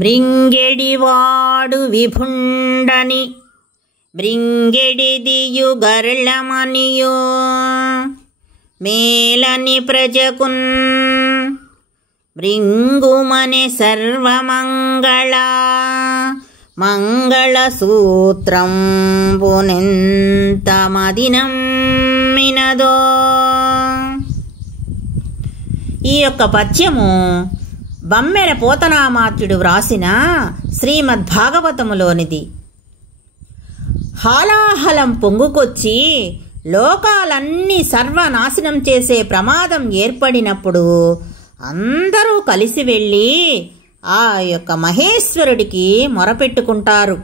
మృంగెడివాడు విభుండని మృంగెడిదియు గర్లమనియో మేలని ప్రజకున్ మృంగుమని సర్వమంగళ మంగళసూత్రంబునెంత మదినమ్మినదో. ఈ యొక్క పద్యము బమ్మెర పోతనామాత్యుడు వ్రాసిన శ్రీమద్భాగవతములోనిది. హాలాహలం పొంగుకొచ్చి లోకాలన్నీ సర్వనాశనం చేసే ప్రమాదం ఏర్పడినప్పుడు అందరూ కలిసి వెళ్ళి ఆ యొక్క మహేశ్వరుడికి మొరపెట్టుకుంటారు.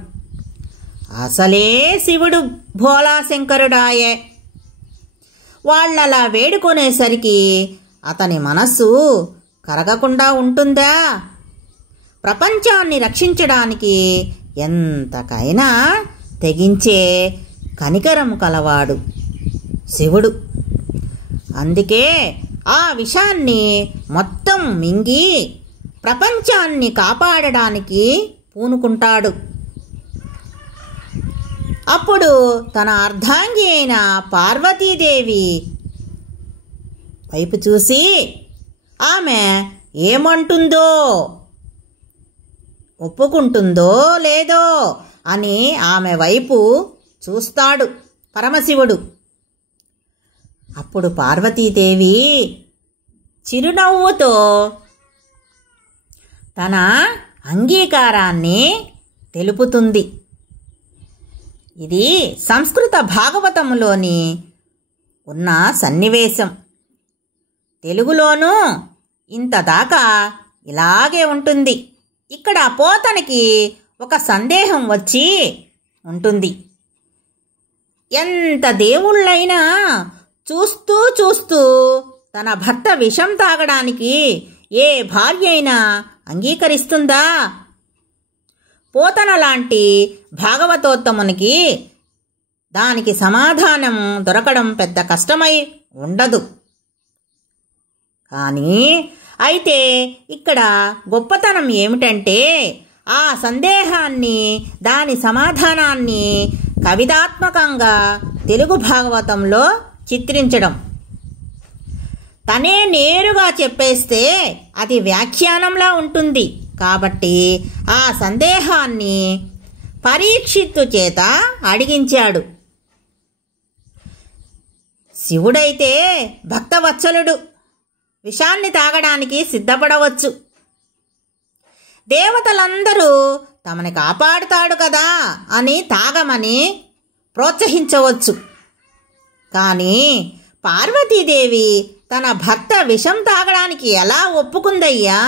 అసలే శివుడు భోలాశంకరుడాయే. వాళ్ళలా వేడుకొనేసరికి అతని మనస్సు కరగకుండా ఉంటుందా? ప్రపంచాన్ని రక్షించడానికి ఎంతకైనా తెగించే కనికరం కలవాడు శివుడు. అందుకే ఆ విషాన్ని మొత్తం మింగి ప్రపంచాన్ని కాపాడడానికి పూనుకుంటాడు. అప్పుడు తన అర్ధాంగి అయిన పార్వతీదేవి వైపు చూసి ఆమె ఏమంటుందో, ఒప్పుకుంటుందో లేదో అని ఆమె వైపు చూస్తాడు పరమశివుడు. అప్పుడు పార్వతీదేవి చిరునవ్వుతో తన అంగీకారాన్ని తెలుపుతుంది. ఇది సంస్కృత భాగవతములోని ఉన్న సన్నివేశం. తెలుగులోనూ ఇంతదాకా ఇలాగే ఉంటుంది. ఇక్కడ పోతనికి ఒక సందేహం వచ్చి ఉంటుంది. ఎంత దేవుళ్ళైనా చూస్తూ చూస్తూ తన భర్త విషం తాగడానికి ఏ భార్య అయినా అంగీకరిస్తుందా? పోతన లాంటి భాగవతోత్తమునికి దానికి సమాధానం దొరకడం పెద్ద కష్టమై ఉండదు. కానీ అయితే ఇక్కడ గొప్పతనం ఏమిటంటే ఆ సందేహాన్ని, దాని సమాధానాన్ని కవితాత్మకంగా తెలుగు భాగవతంలో చిత్రించడం. తనే నేరుగా చెప్పేస్తే అది వ్యాఖ్యానంలా ఉంటుంది. కాబట్టి ఆ సందేహాన్ని పరీక్షిత్తు చేత అడిగించాడు. శివుడైతే భక్తవత్సలుడు, విషాన్ని తాగడానికి సిద్ధపడవచ్చు. దేవతలందరూ తమని కాపాడుతాడు కదా అని తాగమని ప్రోత్సహించవచ్చు. కానీ పార్వతీదేవి తన భర్త విషం తాగడానికి ఎలా ఒప్పుకుందయ్యా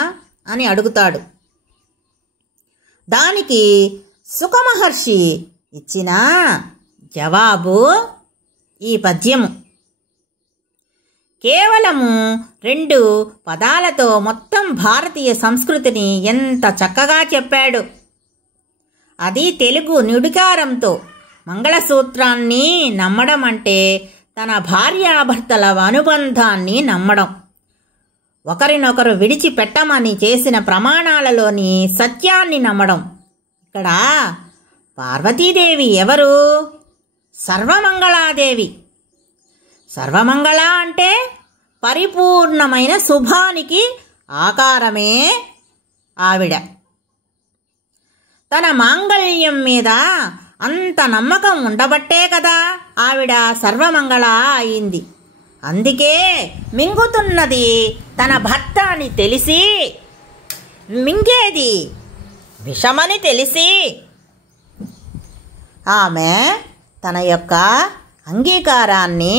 అని అడుగుతాడు. దానికి సుఖమహర్షి ఇచ్చిన జవాబు ఈ పద్యము. కేవలము 2 పదాలతో మొత్తం భారతీయ సంస్కృతిని ఎంత చక్కగా చెప్పాడు. అది తెలుగు నుడికారంతో. మంగళసూత్రాన్ని నమ్మడం అంటే తన భార్యాభర్తల అనుబంధాన్ని నమ్మడం, ఒకరినొకరు విడిచిపెట్టమని చేసిన ప్రమాణాలలోని సత్యాన్ని నమ్మడం. ఇక్కడ పార్వతీదేవి ఎవరు? సర్వమంగళాదేవి. సర్వమంగళ అంటే పరిపూర్ణమైన శుభానికి ఆకారమే ఆవిడ. తన మాంగళ్యం మీద అంత నమ్మకం ఉండబట్టే కదా ఆవిడ సర్వమంగళ అయింది. అందుకే మింగుతున్నది తన భర్త అని తెలిసి, మింగేది విషమని తెలిసి ఆమె తన యొక్క అంగీకారాన్ని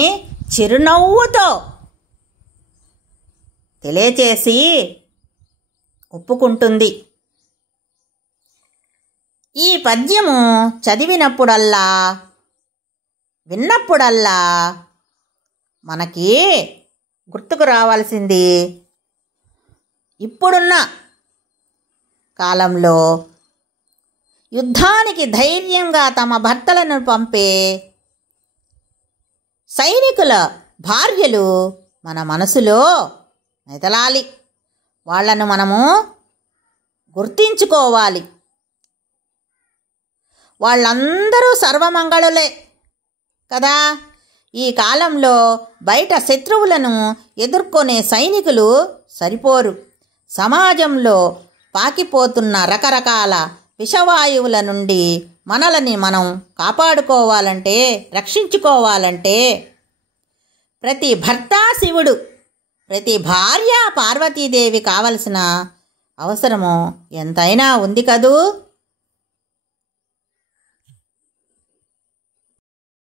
చిరునవ్వుతో తెలియచేసి ఒప్పుకుంటుంది. ఈ పద్యము చదివినప్పుడల్లా, విన్నప్పుడల్లా మనకి గుర్తుకు రావాల్సింది ఇప్పుడున్న కాలంలో యుద్ధానికి ధైర్యంగా తమ భర్తలను పంపే సైనికుల భార్యలు మన మనసులో మెదలాలి. వాళ్లను మనము గుర్తించుకోవాలి. వాళ్ళందరూ సర్వమంగళులే కదా. ఈ కాలంలో బయట శత్రువులను ఎదుర్కొనే సైనికులు సరిపోరు. సమాజంలో పాకిపోతున్న రకరకాల విషవాయువుల నుండి మనల్ని మనం కాపాడుకోవాలంటే, రక్షించుకోవాలంటే ప్రతి భర్త శివుడు, ప్రతి భార్య పార్వతీదేవి కావలసిన అవసరము ఎంతైనా ఉంది కదూ.